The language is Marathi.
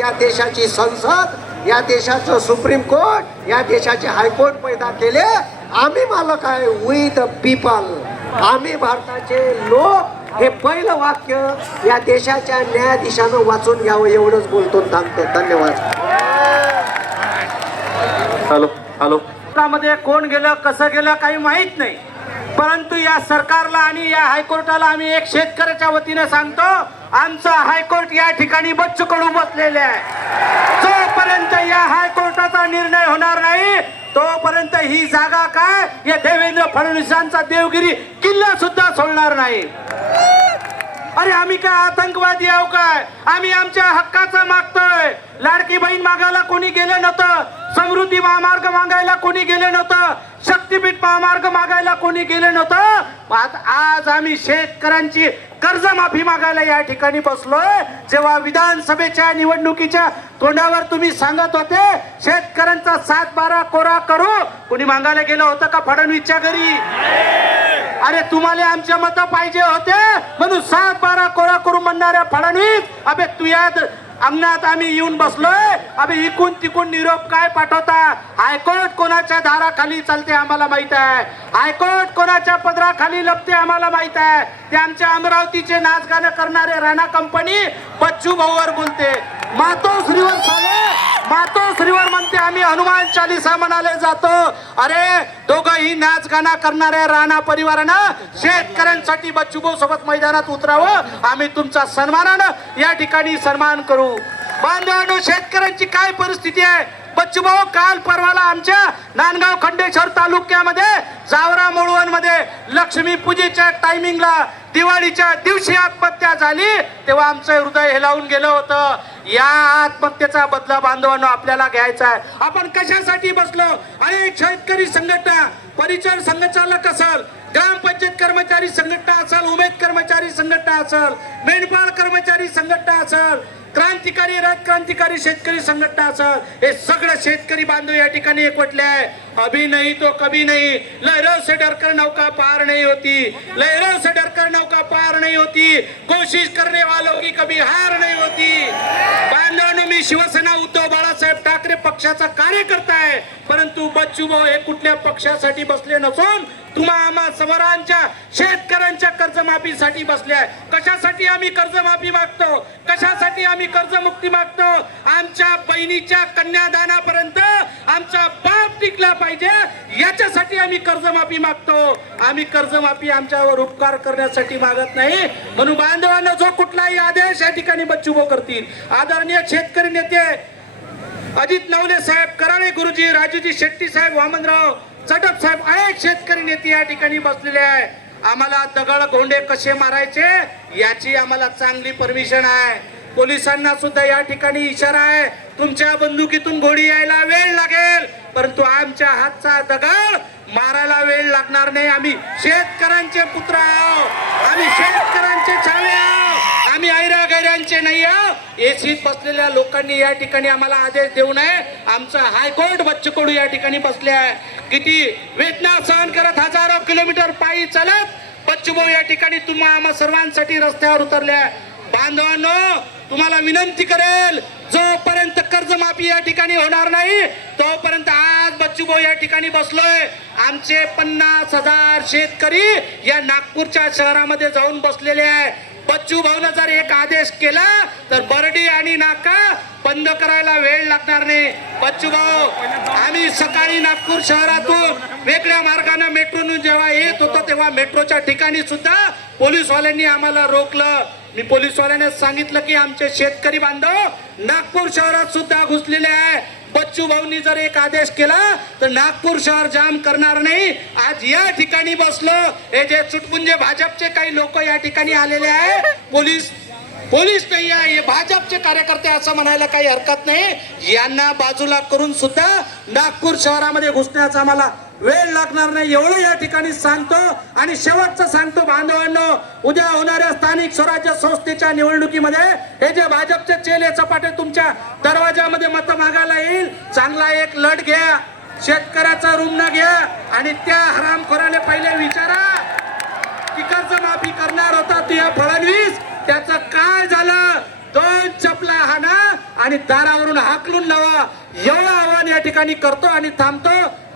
या देशाची संसद या देशाचं सुप्रीम कोर्ट या देशाचे हायकोर्ट पैदा केले. आम्ही मालक आहे वी द पीपल आम्ही भारताचे लोक. हे पहिलं वाक्य या देशाच्या न्यायाधीशानं वाचून घ्यावं एवढंच बोलतो थांबतो धन्यवाद. Hello hello. मध्ये कोण गेलं कसं गेलं काही माहीत नाही. परंतु या सरकारला आणि या हायकोर्टाला आम्ही एक शेतकऱ्याच्या वतीने सांगतो आमचं हायकोर्ट या ठिकाणी बच्च कडू बसलेले आहे. जोपर्यंत या हायकोर्टाचा निर्णय होणार नाही तोपर्यंत ही जागा काय? या देवेंद्र फडणवीसांचा देवगिरी किल्ला सुद्धा सोडणार नाही. अरे आम्ही काय आतंकवादी आहो काय? आम्ही आमच्या हक्काचं मागतोय. लाडकी बहीण मागायला कोणी गेलं नव्हतं. समृद्धी महामार्ग मागायला कोणी गेलं नव्हतं. शक्तीपीठ महामार्ग मागायला कोणी गेलं नव्हतं? आज आज आम्ही शेतकऱ्यांची कर्जमाफी मागायला या ठिकाणी बसलोय. जेव्हा विधानसभेच्या निवडणुकीच्या तोंडावर तुम्ही सांगत होते शेतकऱ्यांचा सात बारा कोरा करू. कोणी मागायला गेलं होतं का फडणवीसच्या घरी? अरे तुम्हाला आमचे मत पाहिजे होते. म्हणून सात बारा कोरा करू म्हणणाऱ्या फडणवीस अबे तू याद अंगणात आम्ही येऊन बसलोय. आम्ही इकून तिकून निरोप काय पाठवता? हायकोर्ट कोणाच्या दाराखाली चालते आम्हाला माहीत आहे. हायकोर्ट कोणाच्या पदराखाली लपते आम्हाला माहीत आहे. ते आमच्या अमरावतीचे नाच गाणं करणारे राणा कंपनी बच्चू भाऊवर बोलते. मातोश्रीवर झाले मातोश्रीवर म्हणते आम्ही हनुमान चालिसा म्हणाले जातो. अरे दोघंही नाच गाणा करणाऱ्या राणा परिवारानं शेतकऱ्यांसाठी बच्चूभाऊ सोबत मैदानात उतरावं. आम्ही तुमचा सन्मानानं या ठिकाणी सन्मान करू. बांधवांनो शेतकऱ्यांची काय परिस्थिती आहे? बच्चूभाऊ काल परवाला आमच्या नांदगाव खंडेश्वर तालुक्यामध्ये जावरा मोळवणमध्ये लक्ष्मी पूजेच्या टायमिंगला दिवाळीच्या दिवशी आत्महत्या झाली तेव्हा आमचं हृदय हेलावून गेलं होतं. या आत्महत्येचा बदला बांधवांनो आपल्याला घ्यायचा आहे. आपण कशासाठी बसलो? अनेक शेतकरी संघटना परिचर संघचालक असल ग्रामपंचायत कर्मचारी संघटना असल उमेद कर्मचारी संघटना असल मेंढपाळ कर्मचारी संघटना असल क्रांतिकारी रथ क्रांतिकारी शेतकरी संघटना असेल. हे सगळं शेतकरी बांधव या ठिकाणी एकवटले आहे. अभी नाही तो कभी नाही. लहरों से डरकर नौका पार नहीं होती. लहरों से डरकर नौका पार नहीं होती. कोशिश करने वालों की कभी हार नहीं होती. बांधवांनो मी शिवसेना उद्धव बाळासाहेब ठाकरे पक्षाचा कार्यकर्ता आहे. परंतु बच्चूभाऊ हे कुठल्या पक्षासाठी बसले नसून तुम्हा आम्हा समरांच्या शेतकऱ्यांच्या कर्जमाफीसाठी बसले आहे. कशासाठी आम्ही कर्जमाफी मागतो? कशासाठी आम्ही आम्ही कर्जमुक्ती मागतो. आमच्या बहिणीच्या कन्यादानापर्यंत आमचा बाप टिकला पाहिजे. याच्यासाठी आम्ही कर्जमाफी मागतो. आम्ही कर्जमाफी आमच्यावर उपकार करण्यासाठी मागत नाही. म्हणून बांधवांना जो कुठलाही आदेश या ठिकाणी बच्चूभाऊ करतील. आदरणीय शेतकरी नेते अजित नवले साहेब कराळे गुरुजी राजूजी शेट्टी साहेब वामनराव चटप साहेब अनेक शेतकरी नेते या ठिकाणी बसलेले आहे आम्हाला दगड गोंडे कसे मारायचे याची आम्हाला चांगली परमिशन आहे. पोलिसांना सुद्धा या ठिकाणी इशारा आहे. तुमच्या बंदुकीतून घोडी यायला वेळ लागेल. परंतु आमच्या हातचा दगड मारायला वेळ लागणार नाही. आम्ही शेतकऱ्यांचे पुत्र आहोत. आम्ही शेतकऱ्यांचे छावे आहोत. आम्ही ऐरा गैऱ्यांचे नाही आहोत. एसीत बसलेल्या लोकांनी या ठिकाणी आम्हाला आदेश देऊ नये. आमचा हायकोर्ट बच्चकडू या ठिकाणी बसले आहे. किती वेदना सहन करत हजारो किलोमीटर पायी चालत बच्चूभाऊ या ठिकाणी तुम्हा आम्हा सर्वांसाठी रस्त्यावर उतरल्या बांधवांनो तुम्हाला विनंती करेल जोपर्यंत कर्जमाफी या ठिकाणी होणार नाही तोपर्यंत आज बच्चूभाऊ या ठिकाणी बसलोय. आमचे पन्नास हजार शेतकरी या नागपूरच्या शहरामध्ये जाऊन बसलेले आहे. बच्चू भाऊनं जर एक आदेश केला तर बर्डी आणि नाका बंद करायला वेळ लागणार नाही. बच्चू भाऊ आम्ही सकाळी नागपूर शहरातून वेगळ्या मार्गाने मेट्रोनं जेव्हा येत होतो तेव्हा मेट्रोच्या ठिकाणी सुद्धा पोलीसवाल्यांनी आम्हाला रोखलं. मी पोलीसवाल्याने सांगितलं की आमचे शेतकरी बांधव नागपूर शहरात सुद्धा घुसलेले आहे. बच्चू भाऊनी जर एक आदेश केला तर नागपूर शहर जाम करणार नाही. आज या ठिकाणी बसलो. हे जे चुटपुंजे भाजपचे काही लोक या ठिकाणी आलेले आहे पोलीस पोलीस नाही आहे हे भाजपचे कार्यकर्ते असं म्हणायला काही हरकत नाही. यांना बाजूला करून सुद्धा नागपूर शहरामध्ये घुसण्याचा आम्हाला वेळ लागणार नाही. एवढं या ठिकाणी सांगतो आणि शेवटचं सांगतो बांधवांनो उद्या होणाऱ्या स्थानिक स्वराज्य संस्थेच्या निवडणुकीमध्ये हे जे भाजपचे चेले चपाटे तुमच्या दरवाजामध्ये मत मागायला येईल चांगला एक लढ घ्या. शेतकऱ्याचा रुग्ण घ्या आणि त्या हरामखोराने पहिले विचारा की कर्ज माफी करणार होता ते फडणवीस. त्याचं काय झालं? दोन चपला हाना आणि दारावरून हाकलून लावा. एवढं आव्हान या ठिकाणी करतो आणि थांबतो.